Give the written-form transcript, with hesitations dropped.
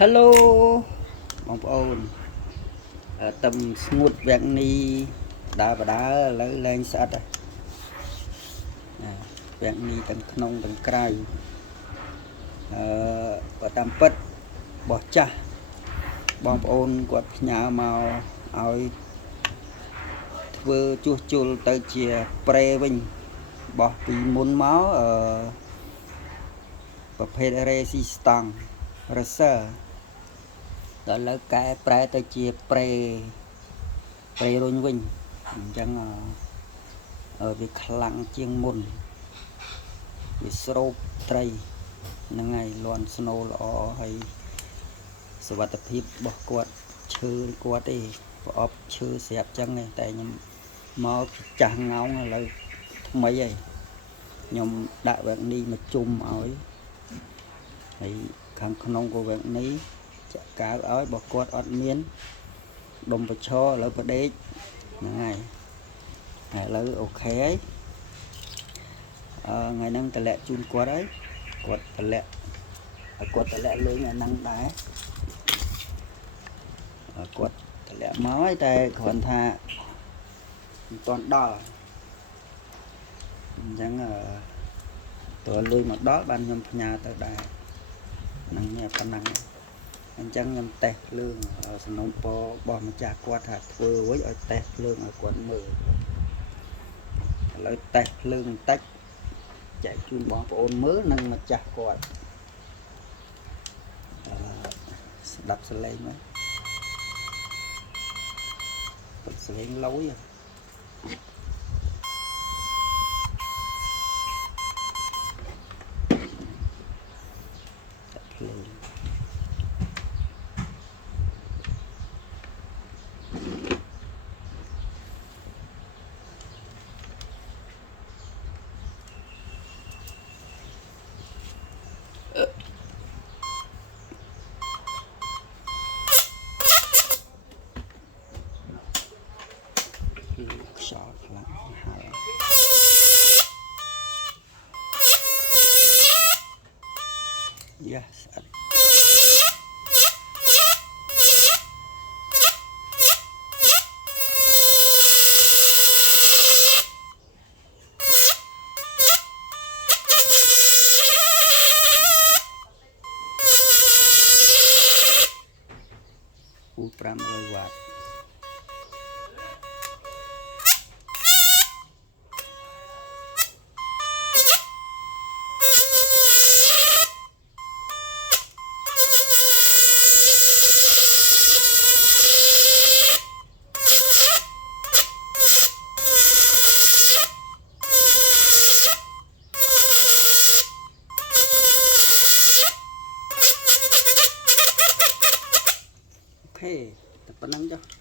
Hello បងប្អូនតឹមស្ងួតវាំងនេះដើរបដើឥឡូវលែងស្អិតហើយវាំងនេះទាំងក្នុងទាំងក្រៅបើតាមពិតបោះចាស់បងប្អូនគាត់ផ្ញើមកឲ្យធ្វើជួសជុលទៅជាប្រេវិញបោះពីមុនមកប្រភេទ resistance racer ដល់ឥឡូវកែប្រែទៅជាប្រេរុញវិញអញ្ចឹងវាខ្លាំងជាងមុនវាស្រូបត្រីហ្នឹងហើយលាន់ស្នូលល្អហើយសុវត្ថិភាពរបស់គាត់ឈើគាត់ទេប្រអប់ឈើស្រាប់ចឹងតែខ្ញុំមកចាស់ងោងឥឡូវថ្មីហើយខ្ញុំដាក់វែកនេះមកជុំឲ្យហើយខាងក្នុងក៏វែកនេះចាក់កាវឲ្យបើគាត់អត់មានដុំប្រឈឥឡូវប្រដេកហ្នឹងហើយឥឡូវអូខេហើយថ្ងៃហ្នឹងតម្លាក់ជូនគាត់ហើយគាត់តម្លាក់លេងអាហ្នឹងដែរគាត់តម្លាក់មកហើយតែគ្រាន់ថាមិនទាន់ដល់អញ្ចឹងតើលុយមកដល់បានខ្ញុំផ្ញើទៅដែរហ្នឹងប៉ុណ្ណឹងអញ្ចឹងខ្ញុំតេស្តភ្លើងសំណូមពររបស់ម្ចាស់គាត់ថាធ្វើរួចឲ្យតេស្តភ្លើងឲ្យគាត់មើលឥឡូវតេស្តភ្លើងបន្តិចចែកជូនបងប្អូនមើលនិងម្ចាស់គាត់ស្ដាប់សលេងមកគាត់សលេងលយភ្លើងខ្យល់ខ្លាំងហើយយ៉ាស្អិតពូ500វ៉ាត់អូខេតែប៉ុណ្្នឹងចុះ